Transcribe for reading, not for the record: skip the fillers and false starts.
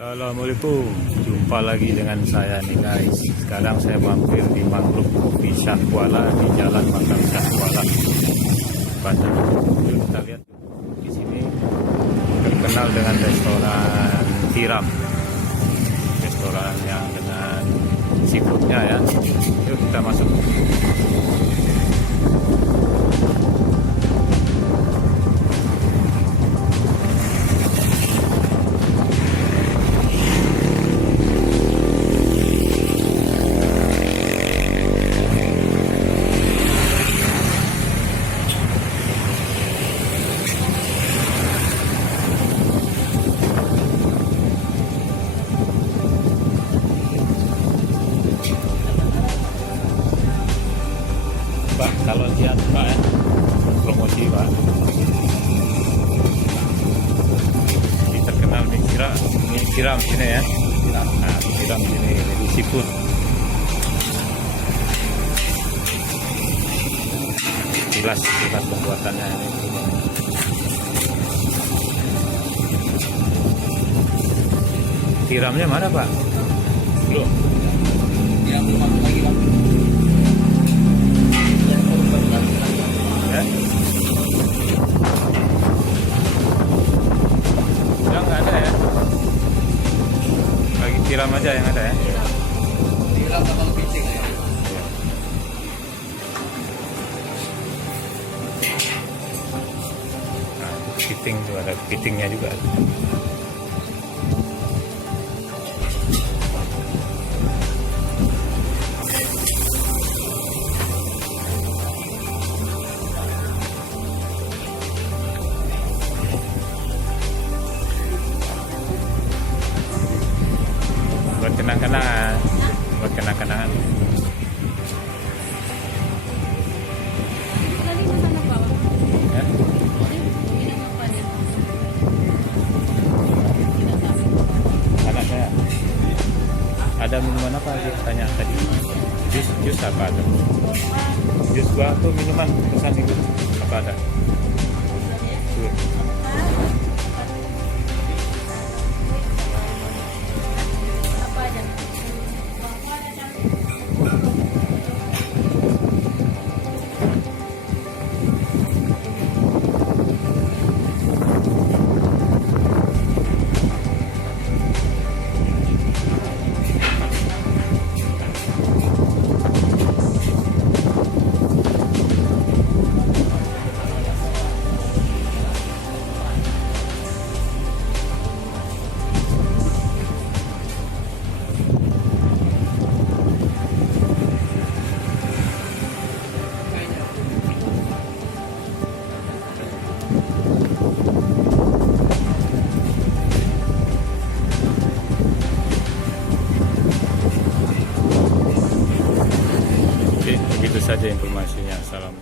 Assalamualaikum, jumpa lagi dengan saya nih guys. Sekarang saya mampir di Mangrove Coffee Syahkuala di Jalan Makam Syahkuala, Banten. Yuk kita lihat di sini terkenal dengan restoran tiram, restoran yang dengan seafoodnya ya. Yuk kita masuk. Pak, kalau lihat Pak ya, promosi Pak, ini terkenal mie tiram sini ya. Nah, mie tiram sini jadi seafood. Jelas pembuatannya ini. Tiramnya mana Pak? Belum. Yang belum masuk lagi Pak. Ya. Yang nggak ada ya? Lagi tiram aja yang ada ya? Tiram sama kepiting ya. Nah, kepiting tuh ada kepitingnya juga. Buat kenang-kenangan, buat kenang-kenangan. Tadi pesan apa, Pak? Ya. Tadi minum apa dia? Tidak tahu. Anak saya ada minuman apa dia tanya tadi? Jus apa ada? Jus buah tuh minuman pesan itu apa ada? Tuh. Apa aja? Oke, begitu saja informasinya. Assalamualaikum.